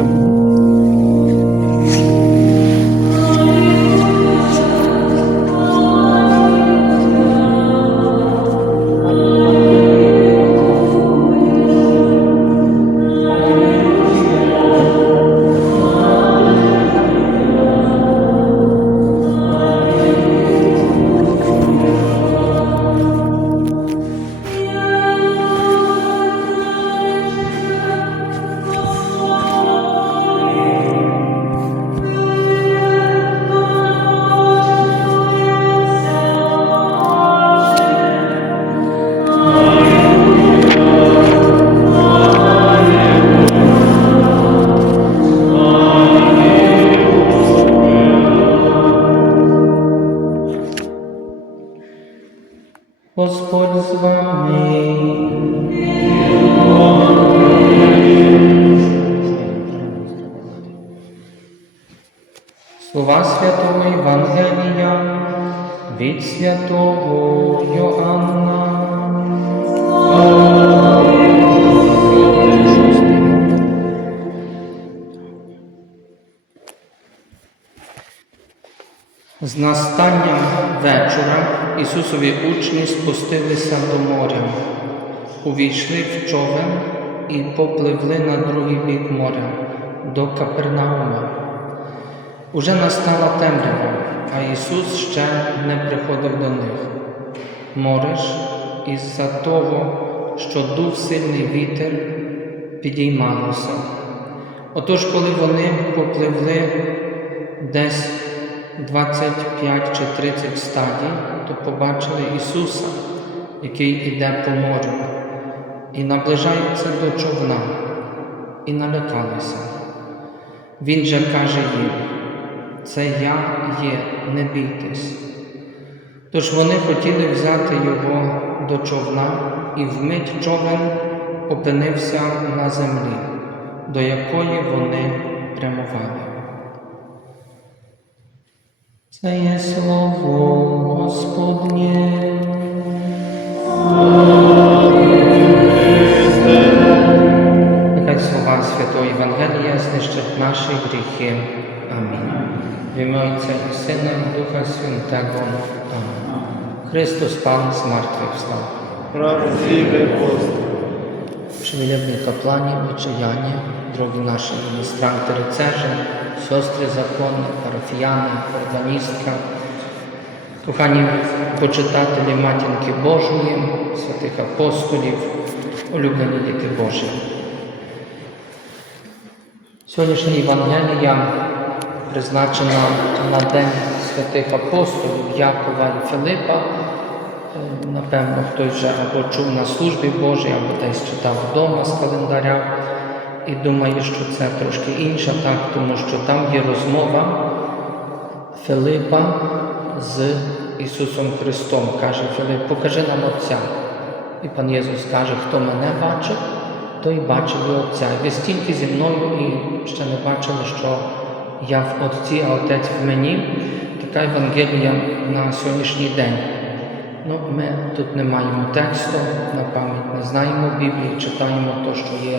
Господь З настанням вечора Ісусові учні спустилися до моря, увійшли в човен і попливли на другий бік моря до Капернаума. Уже настала темрява, а Ісус ще не приходив до них. Море ж із-за того, що дув сильний вітер, підіймалося. Отож, коли вони попливли десь 25 чи 30 стадій, то побачили Ісуса, який іде по морю, і наближається до човна, і налякалися. Він же каже їм, це я є, не бійтесь. Тож вони хотіли взяти його до човна, і вмить човен опинився на землі, до якої вони прямували. Це є слово Господнє. Нехай слова Святого Євангелія знищать наші гріхи. Амінь. В ім'я Отця і Сина і Духа Святого. Амінь. Христос Пан з мертвих встав. Правдивый пост. Przemieniewni kapłani, wyczajanie, drogi nasze ministranty, rycerze, siostry zakonni, parafianie, organistka, kochani poczytateli Matінки Божої, святих апостолів, улюблені діти Божі. Сьогоднішня Євангелія призначена на День святих апостолів Якова і Филипа. Е, Напевно, хтось вже або чув на службі Божій, або десь читав вдома з календаря і думає, що це трошки інше, так, тому що там є розмова Филипа з Ісусом Христом. Каже Филип, покажи нам Отця. І пан Єсус каже, хто мене бачив, той бачив і Отця. Ви стільки зі мною і ще не бачили, що я в Отці, а Отець в мені. Така Євангелія на сьогоднішній день. Ну, ми тут не маємо тексту, на пам'ять не знаємо Біблії, читаємо те, що є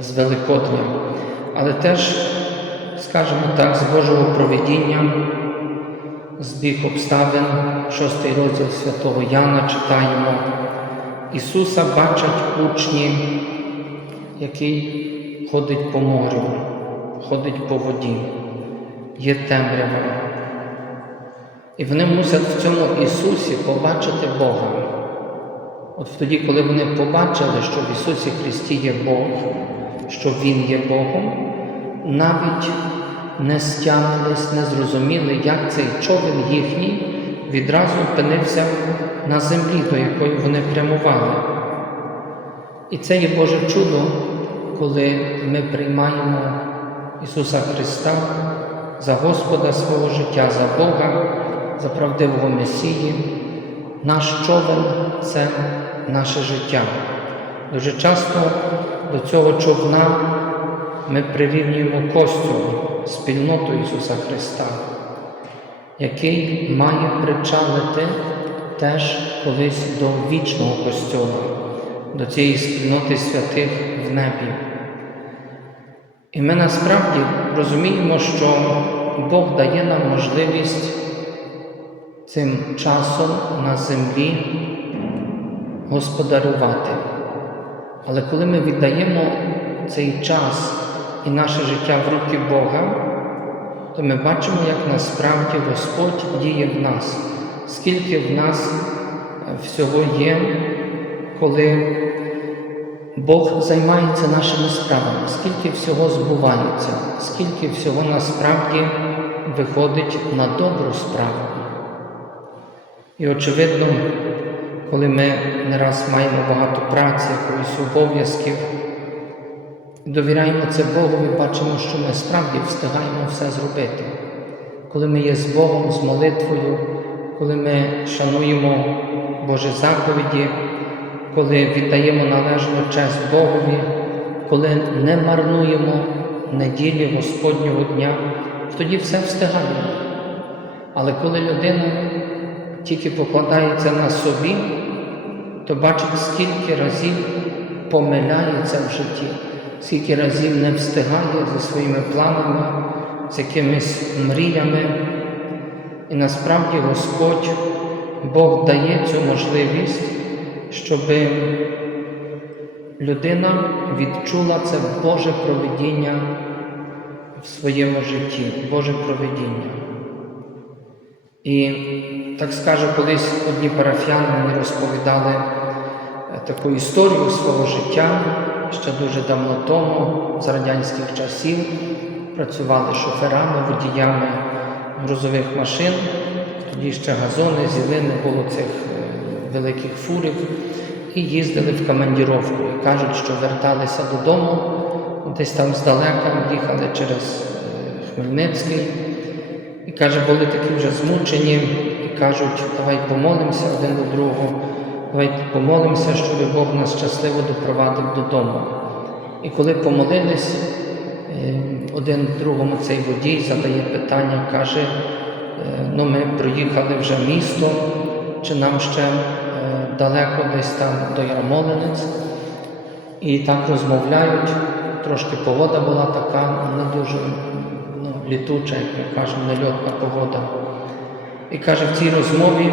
з Великодня. Але теж, скажімо так, з Божого провидіння, збіг обставин, шостий розділ святого Яна читаємо. Ісуса бачать учні, який ходить по морю, ходить по воді, є темрява. І вони мусять в цьому Ісусі побачити Бога. От тоді, коли вони побачили, що в Ісусі Христі є Бог, що Він є Богом, навіть не стягнулись, не зрозуміли, як цей човен їхній відразу опинився на землі, до якої вони прямували. І це є Боже чудо, коли ми приймаємо Ісуса Христа за Господа свого життя, за Бога, за правдивого Месії. Наш човен це наше життя. Дуже часто до цього човна ми прирівнюємо костюм, спільноту Ісуса Христа, який має причалити теж колись до вічного костюла, до цієї спільноти святих в небі. І ми насправді розуміємо, що Бог дає нам можливість цим часом на землі господарювати. Але коли ми віддаємо цей час і наше життя в руки Бога, то ми бачимо, як насправді Господь діє в нас, скільки в нас е, всього є, коли Бог займається нашими справами, скільки всього збувається, скільки всього насправді виходить на добру справу. І очевидно, коли ми не раз маємо багато праці, якоїсь обов'язків, довіряємо це Богу і бачимо, що ми справді встигаємо все зробити. Коли ми є з Богом, з молитвою, коли ми шануємо Божі заповіді, коли віддаємо належну честь Богові, коли не марнуємо неділі Господнього дня, тоді все встигаємо. Але коли людина тільки покладається на собі, то бачить, скільки разів помиляється в житті, скільки разів не встигає зі своїми планами, з якимись мріями. І насправді Господь, Бог дає цю можливість, щоб людина відчула це Боже провидіння в своєму житті, Боже провидіння. І так скажу, колись одні парафіяни мені розповідали е, таку історію свого життя ще дуже давно тому, з радянських часів, працювали шоферами, водіями грузових машин, тоді ще газони, зіли, не було цих е, великих фурів, і їздили в командіровку. І кажуть, що верталися додому, десь там здалека, їхали через е, Хмельницький. Каже, були такі вже змучені, і кажуть, давай помолимося один до другого, давайте помолимося, щоб Бог нас щасливо допровадив додому. І коли помолились, е, один другому цей водій задає питання, каже, е, ну ми проїхали вже місто, чи нам ще е, далеко десь там до Ярмолинець. І так розмовляють. Трошки погода була така, не дуже літуча, як ми кажемо, нельотна погода. І каже, в цій розмові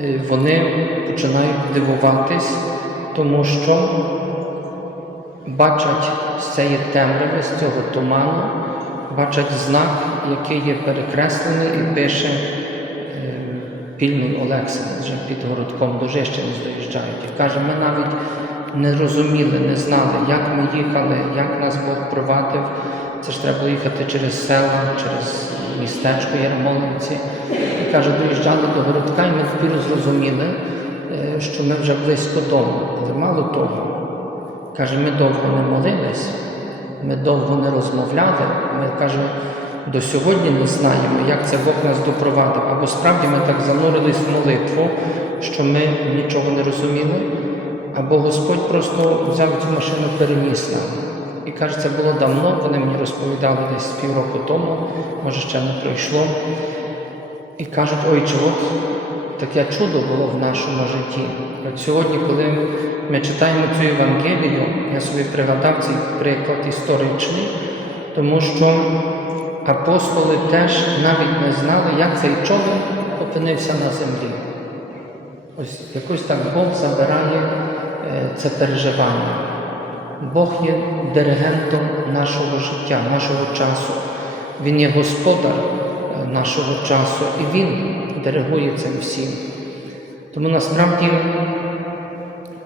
е, вони починають дивуватись, тому що бачать з цієї темряви, з цього туману, бачать знак, який є перекреслений і пише е, пільний Олексин вже під городком до Жищини доїжджають. І каже, ми навіть не розуміли, не знали, як ми їхали, як нас Бог провадив. Це ж треба їхати через села, через містечко Ярмолинці. І каже, доїжджали до городка, і ми тепер зрозуміли, е, що ми вже близько дому. Але мало того, каже, ми довго не молились, ми довго не розмовляли. Ми каже, до сьогодні не знаємо, як це Бог нас допровадив. Або справді ми так занурились в молитву, що ми нічого не розуміли, або Господь просто взяв цю машину переніс нам. Каже, це було давно, вони мені розповідали десь півроку тому, може ще не пройшло. І кажуть, ой, от таке чудо було в нашому житті. От сьогодні, коли ми читаємо цю Євангелію, я собі пригадав цей приклад історичний, тому що апостоли теж навіть не знали, як цей човен опинився на землі. Ось якось так Бог забирає е, це переживання. Бог є диригентом нашого життя, нашого часу. Він є господар е, нашого часу і Він диригує цим всім. Тому насправді,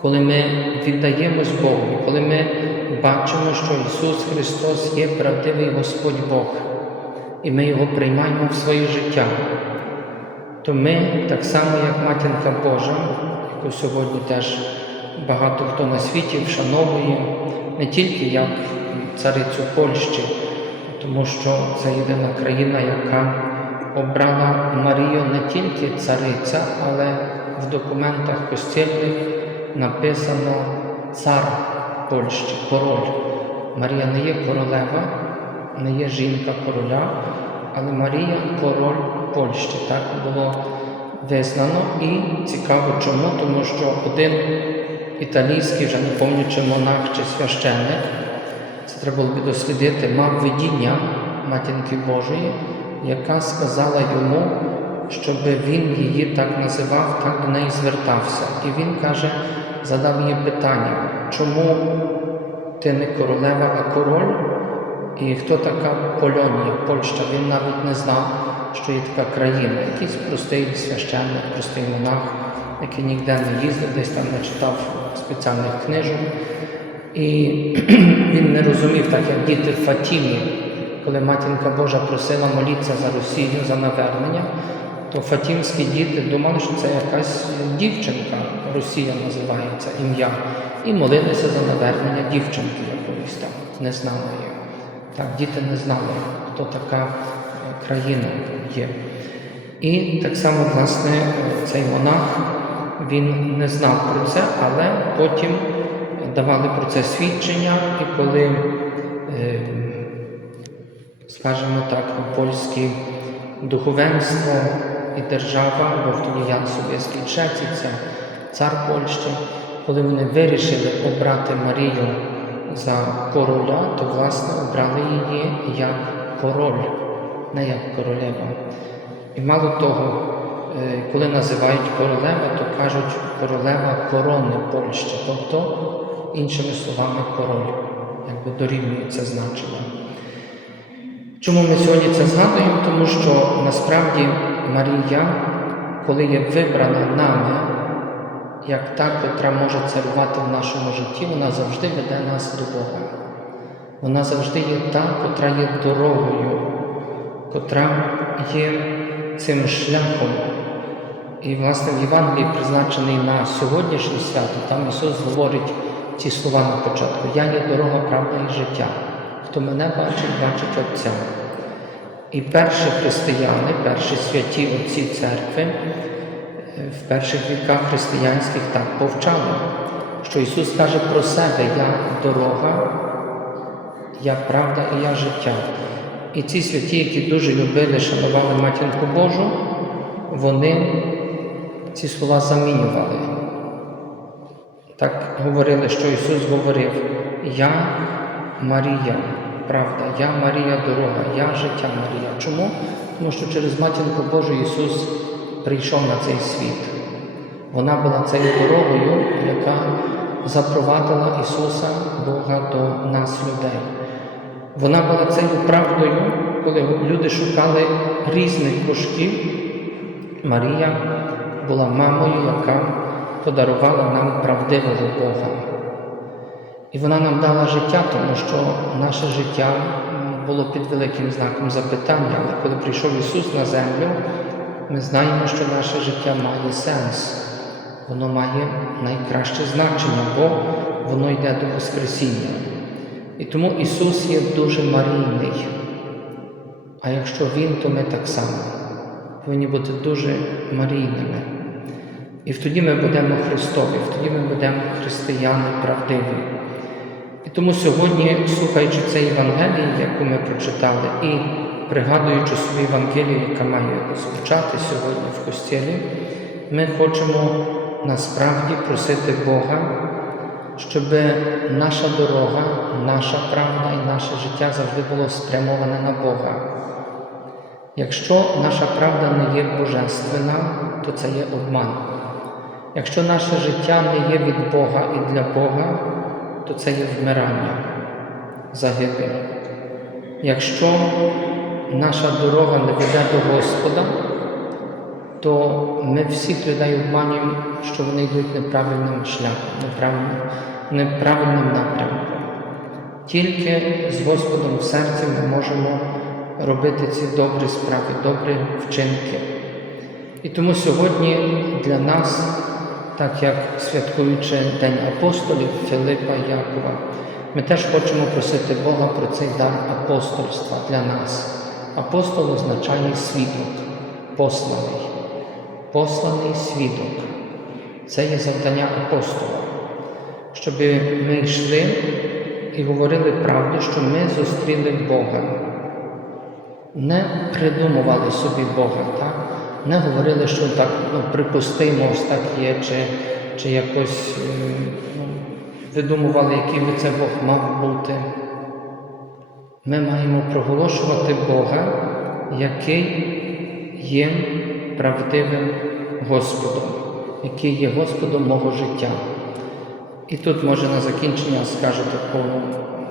коли ми віддаємось Богу, коли ми бачимо, що Ісус Христос є правдивий Господь Бог, і ми Його приймаємо в своє життя, то ми, так само, як Матінка Божа, яку сьогодні теж багато хто на світі вшановує, не тільки як царицю Польщі, тому що це єдина країна, яка обрала Марію не тільки цариця, але в документах костільних написано цар Польщі, король. Марія не є королева, не є жінка короля, але Марія король Польщі. Так було визнано. І цікаво чому, тому що один італійський, вже не пам'ятаю, чи монах чи священник, це треба було би дослідити, мав видіння Матінки Божої, яка сказала йому, щоб він її так називав, так до неї звертався. І він каже, задав їй питання, чому ти не королева, а король? І хто така Польонія, Польща? Він навіть не знав, що є така країна. Якийсь простий священник, простий монах, який ніде не їздив, десь там не читав спеціальних книжок. І він не розумів, так як діти Фатімі, коли матінка Божа просила молитися за Росію, за навернення, то фатімські діти думали, що це якась дівчинка, Росія називається ім'я, і молилися за навернення дівчинки якоїсь там, незнаної. Так, діти не знали, хто така е, країна є. І так само, власне, цей монах він не знав про це, але потім давали про це свідчення, і коли, е, скажімо так, польське духовенство і держава, бо тоді Ян Собєський III, це цар Польщі, коли вони вирішили обрати Марію за короля, то власне обрали її як король, не як королева. І мало того, коли називають королева, то кажуть королева корони Польщі, тобто, іншими словами, король, якби дорівнює це значення. Чому ми сьогодні це згадуємо? Тому що насправді Марія, коли є вибрана нами, як та, котра може царювати в нашому житті, вона завжди веде нас до Бога. Вона завжди є та, котра є дорогою, котра є цим шляхом. І, власне, в Євангелії, призначений на сьогоднішнє свято, там Ісус говорить ці слова на початку: Я є дорога, правда і життя. Хто мене бачить, бачить Отця. І перші християни, перші святі отці церкви е, в перших віках християнських так повчали, що Ісус каже про себе: Я дорога, я правда і я життя. І ці святі, які дуже любили, шанували Матінку Божу, вони ці слова замінювали. Так говорили, що Ісус говорив: Я Марія, правда, я Марія дорога, я життя Марія. Чому? Тому що через Матінку Божу Ісус прийшов на цей світ. Вона була цією дорогою, яка запровадила Ісуса Бога до нас, людей. Вона була цією правдою, коли люди шукали різних божків. Марія була мамою, яка подарувала нам правдивого Бога. І вона нам дала життя, тому що наше життя було під великим знаком запитання. Але коли прийшов Ісус на землю, ми знаємо, що наше життя має сенс. Воно має найкраще значення, бо воно йде до Воскресіння. І тому Ісус є дуже марійний. А якщо Він, то ми так само повинні бути дуже марійними. І тоді ми будемо Христові, тоді ми будемо християни правдиві. І тому сьогодні, слухаючи це Євангеліє, яку ми прочитали, і пригадуючи собі Євангелію, яка має звучати сьогодні в костілі, ми хочемо насправді просити Бога, щоб наша дорога, наша правда і наше життя завжди було спрямоване на Бога. Якщо наша правда не є божественна, то це є обман. Якщо наше життя не є від Бога і для Бога, то це є вмирання, загибель. Якщо наша дорога не веде до Господа, то ми всіх людей обманюємо, що вони йдуть неправильним шляхом, неправильним, неправильним напрямком. Тільки з Господом в серці ми можемо робити ці добрі справи, добрі вчинки. І тому сьогодні для нас, так як святкуючи День апостолів Филипа і Якова, ми теж хочемо просити Бога про цей дар апостольства для нас. Апостол означає свідок, посланий, посланий свідок. Це є завдання апостола, щоб ми йшли і говорили правду, що ми зустріли Бога не придумували собі Бога, так? Не говорили, що так ну, припустимо, ось так є, чи, чи якось е, ну, видумували, який би це Бог мав бути. Ми маємо проголошувати Бога, який є правдивим Господом, який є Господом мого життя. І тут, може, на закінчення скажу таку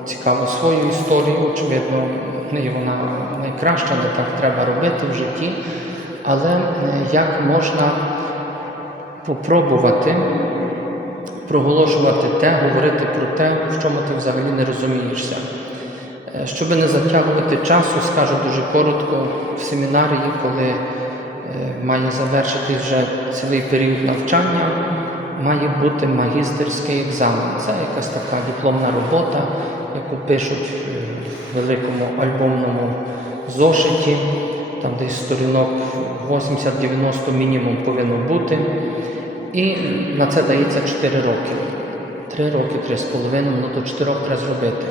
цікаву свою історію. Очевидно, не вона найкраща, не так треба робити в житті. Але е, як можна попробувати проголошувати те, говорити про те, в чому ти взагалі не розумієшся. Е, Щоб не затягувати часу, скажу дуже коротко, в семінарії, коли е, має завершитись вже цілий період навчання, має бути магістерський екзамен. Це якась така дипломна робота, яку пишуть в великому альбомному зошиті, там десь сторінок 80-90 мінімум повинно бути. І на це дається 4 роки. 3 роки, 3,5, ну до 4 треба зробити.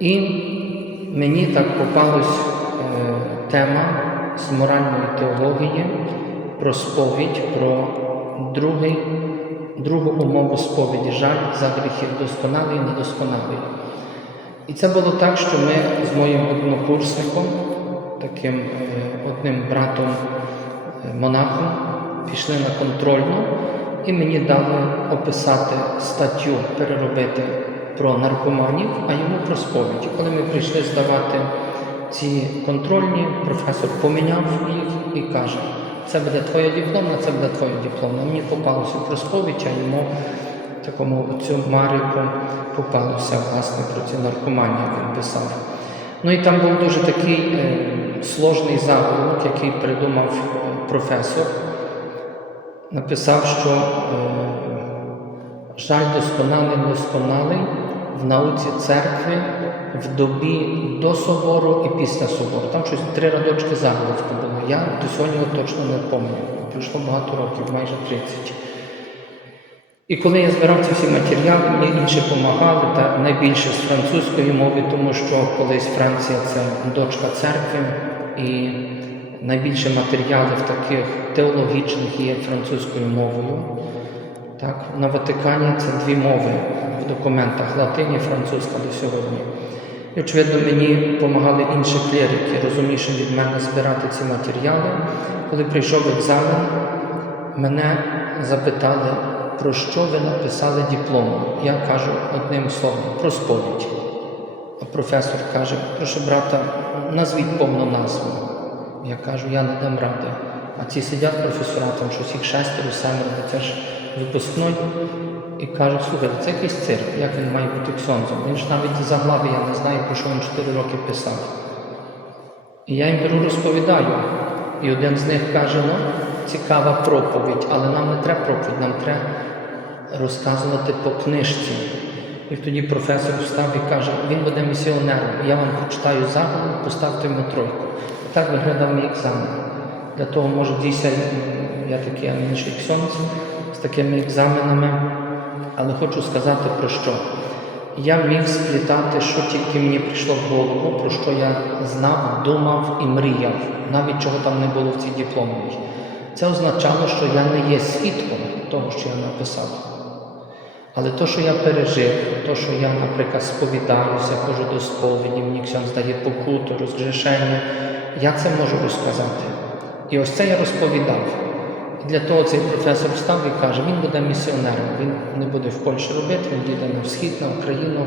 І мені так попалась е, тема з моральної теології про сповідь, про другий, другу умову сповіді, жаль за гріхів досконалий і недосконалий. І це було так, що ми з моїм однокурсником, таким е, одним братом е, монахом, пішли на контрольну, і мені дали описати статтю, переробити про наркоманів, а йому про сповідь. Коли ми прийшли здавати ці контрольні, професор поміняв їх і каже: це буде твоя дипломна, це буде твоя дипломна. Мені попалося про сповідь, а йому такому цю Маріку попалося власне про ці наркоманії, як він писав. Ну і там був дуже такий е, сложний заголовок, який придумав е, професор. Написав, що е, жаль досконалий, досконалий в науці церкви в добі до собору і після собору. Там щось три радочки заголовку було. Я до сьогодні його точно не пам'ятаю. Пройшло багато років, майже 30. І коли я збирав ці всі матеріали, мені інші допомагали, та найбільше з французької мови, тому що колись Франція це дочка церкви, і найбільше матеріалів таких теологічних є французькою мовою. Так, на Ватикані це дві мови в документах латині, французька до сьогодні. І, очевидно, мені допомагали інші клерики, розумніше від мене збирати ці матеріали. Коли прийшов екзамен, мене запитали, про що ви написали диплом. Я кажу одним словом про сповідь. А професор каже, прошу брата, назвіть повну назву. Я кажу, я не дам ради. А ці сидять професора, там щось їх шестеро, семеро, це ж випускной. І кажуть, слухайте, це якийсь цирк, як він має бути ксьонзом. Він ж навіть заглави, я не знаю, про що він 4 роки писав. І я їм беру розповідаю. І один з них каже, ну, цікава проповідь, але нам не треба проповідь, нам треба розказувати по книжці. І тоді професор встав і каже, він буде місіонером. Я вам прочитаю заголовок, поставте йому тройку. І так виглядав мій екзамен. Для того, може, дійсно я такий а ксьонц з такими екзаменами. Але хочу сказати про що. Я міг сплітати, що тільки мені прийшло в голову, про що я знав, думав і мріяв, навіть чого там не було в цій дипломовій. Це означало, що я не є свідком того, що я написав. Але то, що я пережив, то, що я, наприклад, сповідаюся, ходжу до сповіді, мені ксьон здає покуту, розгрішення, я це можу розказати. І ось це я розповідав. І для того цей професор встав і каже, він буде місіонером, він не буде в Польщі робити, він їде на схід, на Україну,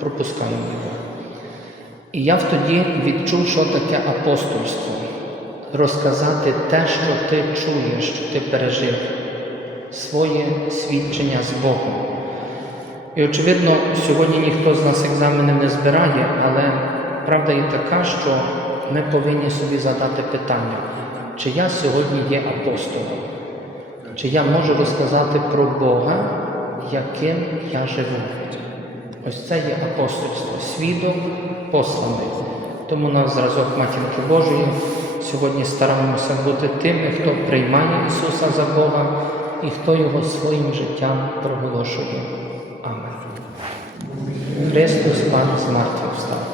пропускаємо його. І я тоді відчув, що таке апостольство. Розказати те, що ти чуєш, що ти пережив, своє свідчення з Богом. І очевидно, сьогодні ніхто з нас екзамени не збирає, але правда є така, що ми повинні собі задати питання, чи я сьогодні є апостолом, чи я можу розказати про Бога, яким я живу. Ось це є апостольство, свідок посланий. Тому на зразок Матінки Божої сьогодні стараємося бути тими, хто приймає Ісуса за Бога і хто Його своїм життям проголошує. Христос Пан з мертвих встав.